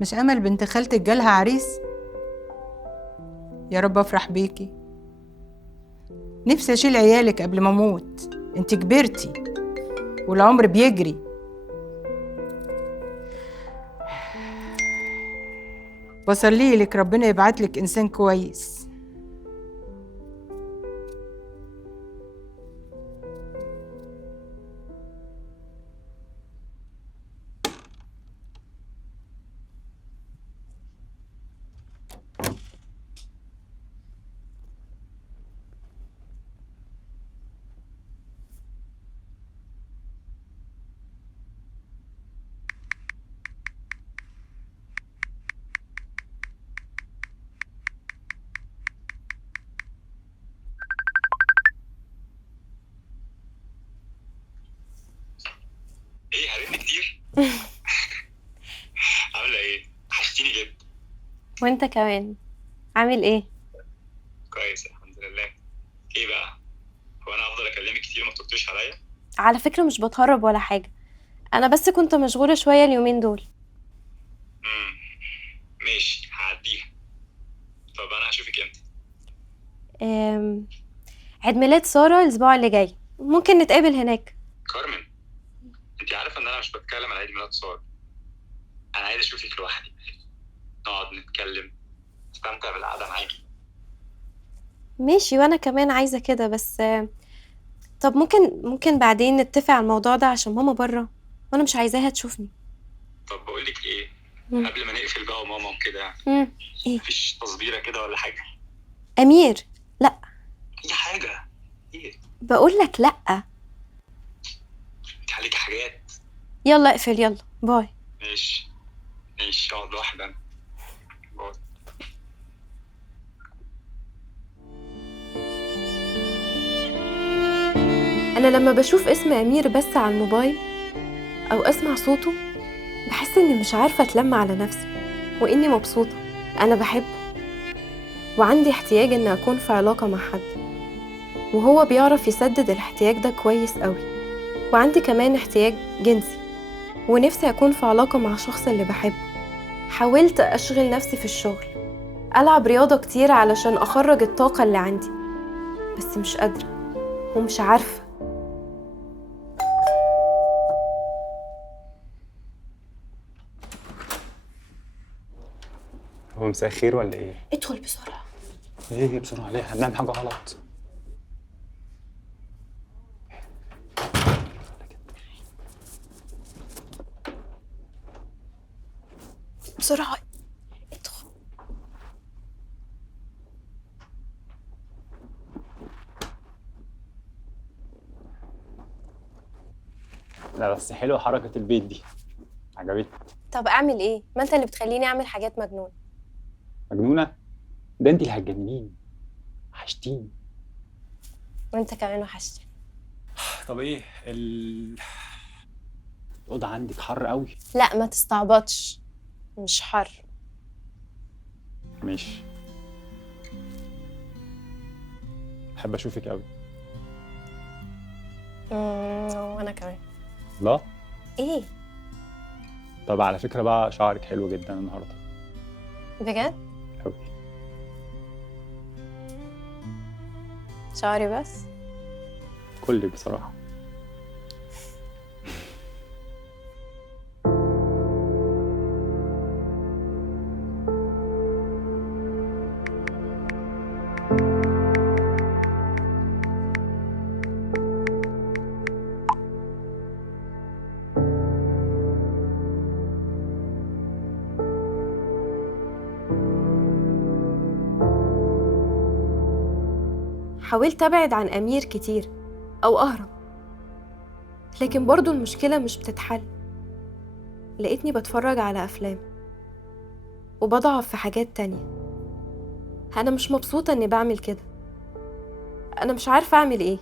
مش امل بنت خالتك جالها عريس؟ يا رب افرح بيكي. نفسي اشيل عيالك قبل ما اموت، انت كبرتي والعمر بيجري. بصلي لك ربنا يبعت لك انسان كويس. ايه هرن كتير؟ عامله ايه؟ وحشتيني جدا. وانت كمان. عامل ايه؟ كويس الحمد لله. ايه بقى؟ هو انا هفضل اكلمك كتير ما ترديش عليا؟ على فكرة مش بتهرب ولا حاجة، انا بس كنت مشغولة شوية اليومين دول. امم ماشي هعديها. طب انا هشوفك امتى؟ أم... عيد ميلاد سارة الاسبوع اللي جاي، ممكن نتقابل هناك. كارمن، انت عارفه ان انا مش بتكلم على عيد ميلاد ساره. انا عايز اشوفك لوحدي، نقعد نتكلم، استمتع بالقعده معاكي. ماشي، وانا كمان عايزة كده، بس طب ممكن بعدين نتفق على الموضوع ده عشان ماما بره، وانا مش عايزاها تشوفني. طب بقول لك ايه، مم. قبل ما نقفل بقى وماما وكده، ايه؟ مفيش تصبيره كده ولا حاجه؟ امير، لا. اي حاجه. ايه؟ بقول لك لا. انت عليكي حاجات. يلا اقفل، يلا باي. ماشي ماشي، اقعد لوحدي انا. باي. انا لما بشوف اسم امير بس على الموبايل او اسمع صوته، بحس اني مش عارفة اتلم على نفسي، واني مبسوطة. انا بحبه، وعندي احتياج ان اكون في علاقة مع حد، وهو بيعرف يسدد الاحتياج ده كويس قوي. وعندي كمان احتياج جنسي، ونفسي اكون في علاقة مع الشخص اللي بحبه. حاولت اشغل نفسي في الشغل، العب رياضة كتير علشان اخرج الطاقة اللي عندي، بس مش قادرة ومش عارفة. هو مساء خير ولا ايه؟ ادخل بسرعة. ايه بسرعة ليه؟ هنعمل حاجة غلط. بسرعة ادخل. لا بس حلوة حركة البيت دي، عجبتني. طب اعمل ايه؟ ما انت اللي بتخليني اعمل حاجات مجنونة. مجنونة؟ ده انت اللي هتجننيني، وحشتيني. وانت كمان وحشتني. طب ايه الأوضة عندك حر قوي. لا ما تستعبطش، مش حر. ماشي، بحب اشوفك قوي. وانا كمان. لا. ايه؟ طب على فكرة بقى شعرك حلو جدا النهاردة. بجد؟ قوي. شعري بس؟ كلك بصراحة. حاولت ابعد عن امير كتير او اهرب، لكن برضو المشكلة مش بتتحل. لقيتني بتفرج على افلام وبضعف في حاجات تانية. انا مش مبسوطة اني بعمل كده، انا مش عارفة اعمل ايه.